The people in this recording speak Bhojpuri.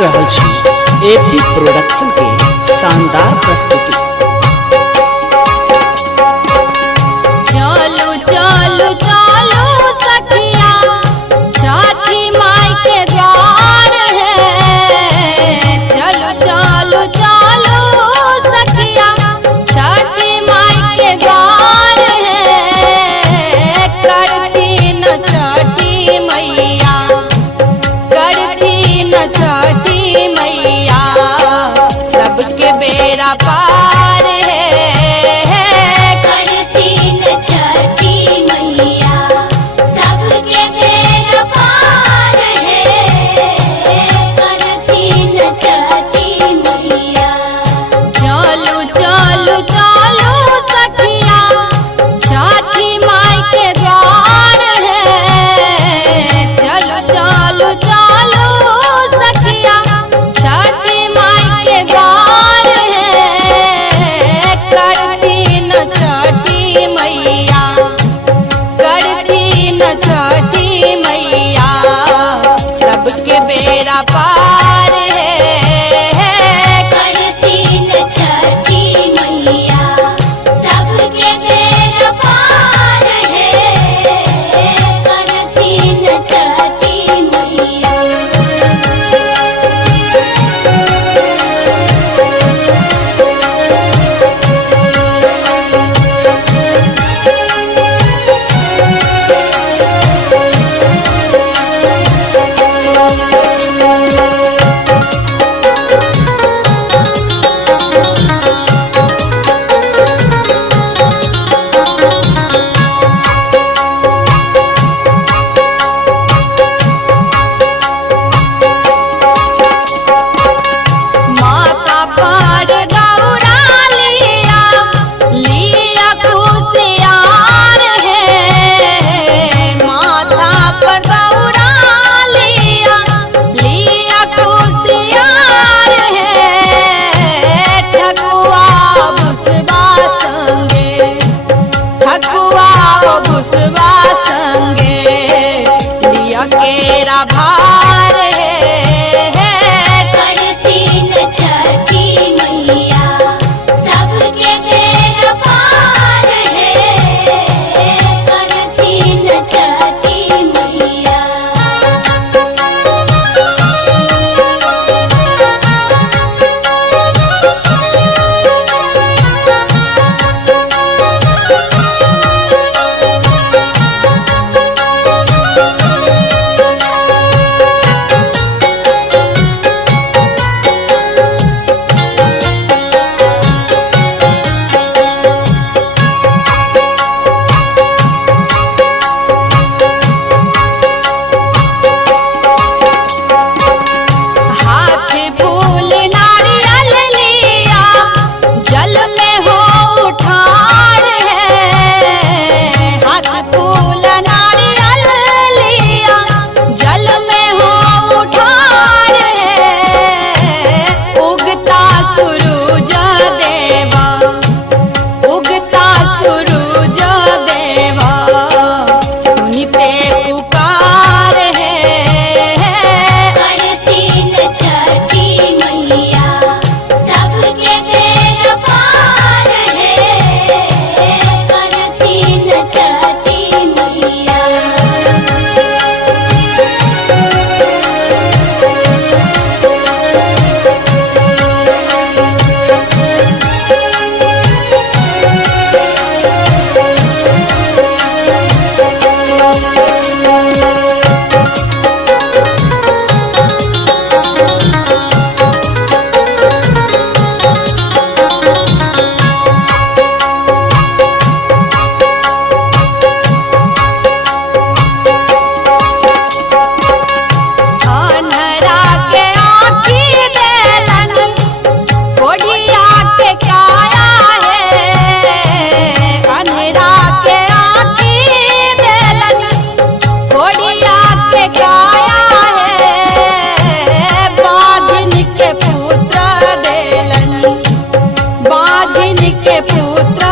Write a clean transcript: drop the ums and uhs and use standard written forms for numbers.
रहल छी एपी प्रोडक्शन के शानदार प्रस्तुति। चलू चलू चलू सखिया छठी माई के द्वार है। चलू चलू चलू सखिया छठी माई के द्वार है। करती न छठी मैया, करती न छठी मैया, सबके बेड़ा पार है। करती न छठी मैया, सबके बेड़ा पार है। करती न छठी मैया। चलू चलू चलू सखिया छठी माई के द्वार है। चलू चलू चलू सखिया छठी माई के द्वार है। करती न छठी मैया, करती न छठी मैया, सबके बेड़ा पार है। करती न छठी मैया, सबके बेड़ा पार है। करती न छठी मैया। माथा पर दौड़ा लिया, लिया कुशियार है। माथा पर दौड़ा लिया, लिया कुशियार है। ठकुआ भुसबा संगे, ठकुआ भुसबा संगे, लिया केरा भार है। करती न छठी मैया, सबके बेड़ा पार है। करती न छठी मैया। हाथ फूल नारियल लिया, जल में हो उठार है। हाथ फूल नारियल लिया, जल में हो उठार है। उगता सूरज देवा, उगता सूरज देवा, सुनते पुकार है। करती न छठी मैया, सबके बेड़ा पार है। करती न छठी मैया। अन्हरा के आँखी देलन, कोढ़िया के काया है। अन्हरा के आँखी देलन, कोढ़िया के काया है। बाझिन के पुत्र देलन, बाझिन के पुत्र